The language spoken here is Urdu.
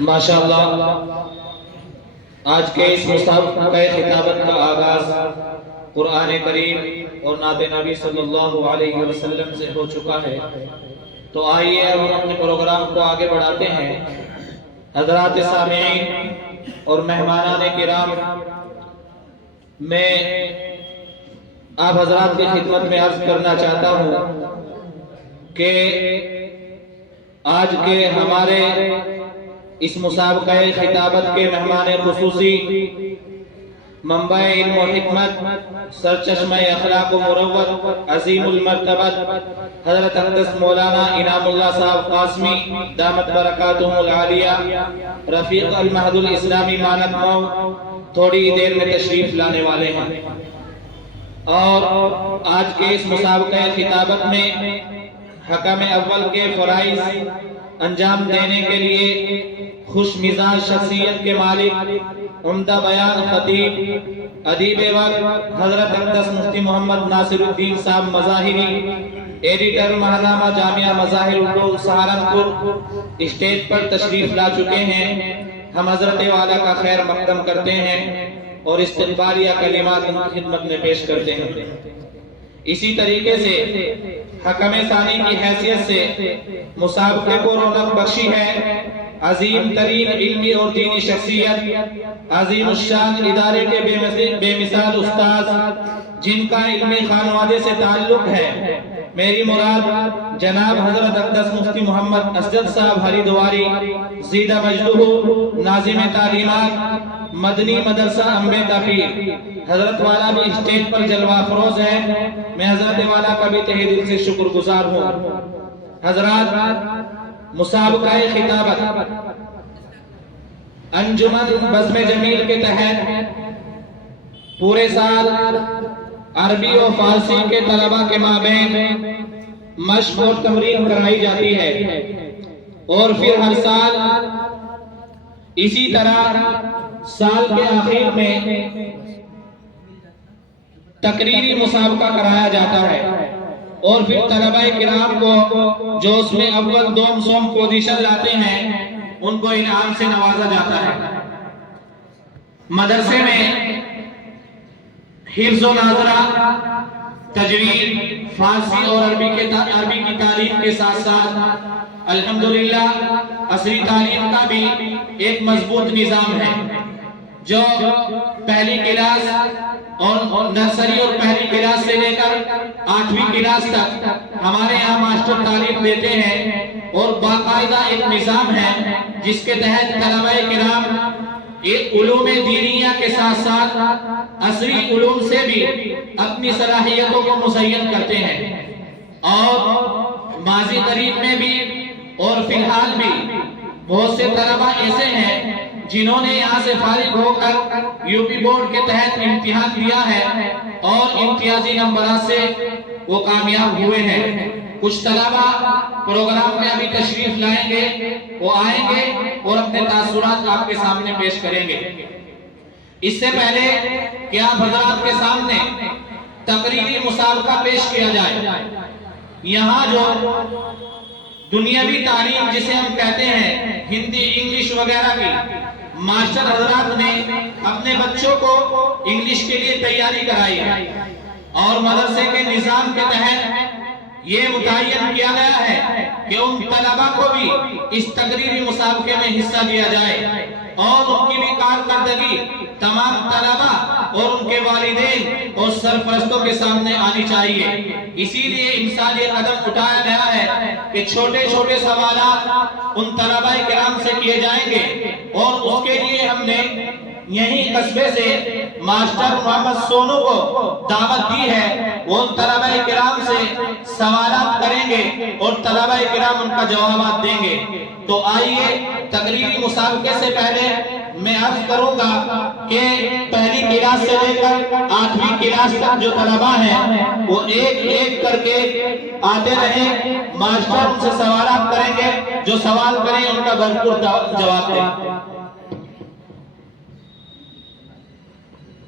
ماشاءاللہ آج کے اس مسابقہ خطابت کا آغاز قرآن کریم اور نعت نبی صلی اللہ علیہ وسلم سے ہو چکا ہے، تو آئیے اب ہم اپنے پروگرام کو آگے بڑھاتے ہیں۔ حضرات سامعین اور مہمانان کرام، میں آپ حضرات کی خدمت میں عرض کرنا چاہتا ہوں کہ آج کے ہمارے اس مسابقہ خطابت کے مہمان خصوصی منبع علم و حکمت، سرچشمہ اخلاق و مروت، عظیم المرتبت حضرت اقدس مولانا انعام اللہ صاحب قاسمی دامت برکاتہم العالیہ، رفیق المہد الاسلامی مانک مئو تھوڑی دیر میں تشریف لانے والے ہیں، اور آج کے اس مسابقہ خطابت میں حکم اول کے فرائض انجام دینے کے لیے خوش مزاج شخصیت کے مالک، عمدہ بیان خطیب، ادیب وقت حضرت اقدس مفتی محمد ناصر الدین صاحب مظاہری، ایڈیٹر ماہنامہ جامعہ مظاہر اردو سہارنپور، اسٹیج پر تشریف لا چکے ہیں۔ ہم حضرت والا کا خیر مقدم کرتے ہیں اور استقبالیہ کلمات ان کی خدمت میں پیش کرتے ہیں۔ اسی طریقے سے حکم ثانی کی حیثیت سے مسابقے کو رونق بخشی ہے عظیم ترین علمی اور دینی شخصیت، عظیم الشان ادارے کے بے مثال استاذ، جن کا علمی خانوادے سے تعلق ہے۔ میری مراد جناب حضرت اقدس مفتی محمد اسجد صاحب ہریدواری زیدہ مجدہ، ناظم تعلیمات مدنی مدرسہ انبے پیر۔ حضرت والا بھی اسٹیج پر جلوہ افروز ہے، میں حضرت والا کا بھی تہہ دل سے شکر گزار ہوں۔ حضرات، مسابقہ خطابت انجمن بزم جمیل کے تحت پورے سال عربی و فارسی کے طلبہ کے مابین مشق اور تمرین کرائی جاتی ہے، اور پھر ہر سال اسی طرح سال کے آخر میں تقریری مسابقہ کرایا جاتا ہے، اور پھر طلبہ کرام کو جو اس میں اول دوم سوم پوزیشن لاتے ہیں ان کو انعام سے نوازا جاتا ہے۔ مدرسے میں حفظ و ناظرہ، تجوید، فارسی اور عربی کی تعلیم کے ساتھ ساتھ الحمدللہ عصری تعلیم کا بھی ایک مضبوط نظام ہے، جو پہلی کلاس اور نرسری اور پہلی کلاس سے لے کر 8ویں کلاس تک ہمارے یہاں ماسٹر تعلیم دیتے ہیں، اور باقاعدہ ایک نظام ہے جس کے تحت طلبہ کرام علوم دینیہ کے ساتھ ساتھ عصری علوم سے بھی اپنی صلاحیتوں کو مزین کرتے ہیں، اور ماضی قریب میں بھی اور فی الحال بھی بہت سے طلبہ ایسے ہیں جنہوں نے یہاں سے فارغ ہو کر یو پی بورڈ کے تحت امتحان دیا ہے اور امتیازی نمبرات سے وہ کامیاب ہوئے ہیں۔ کچھ طلبہ پروگرام میں ابھی تشریف لائیں گے، وہ آئیں گے اور اپنے تاثرات آپ کے سامنے پیش کریں گے۔ اس سے پہلے کہ آپ حضرات کے سامنے تقریری مسابقہ پیش کیا جائے، یہاں جو دنیاوی تعلیم جسے ہم کہتے ہیں ہندی انگلش وغیرہ کی، ماسٹر حضرات نے اپنے بچوں کو انگلش کے لیے تیاری کرائی ہے، اور مدرسے کے نظام کے تحت یہ متعین کیا گیا ہے کہ ان طلبہ کو بھی اس تقریری مسابقے میں حصہ دیا جائے، اور ان کی بھی کارکردگی تمام طلبہ اور ان کے والدین اور سرپرستوں کے سامنے آنی چاہیے۔ اسی لیے انسانی قدم اٹھایا گیا ہے کہ چھوٹے چھوٹے سوالات ان طلبہ کرام سے کیے جائیں گے، اور اس کے لیے ہم نے یہی قصبے سے ماسٹر محمد سونو کو دعوت دی ہے، وہ ان طلبہ کرام سے سوالات کریں گے اور طلبہ کرام ان کا جوابات دیں گے۔ تو آئیے تقریری مسابقے سے پہلے میں عرض کروں گا کہ پہلی کلاس سے لے کر 8ویں کلاس تک جو طلبہ ہیں وہ ایک ایک کر کے آتے رہیں، ماسٹر ان سے سوالات کریں گے، جو سوال کریں ان کا بھرپور جواب دیں۔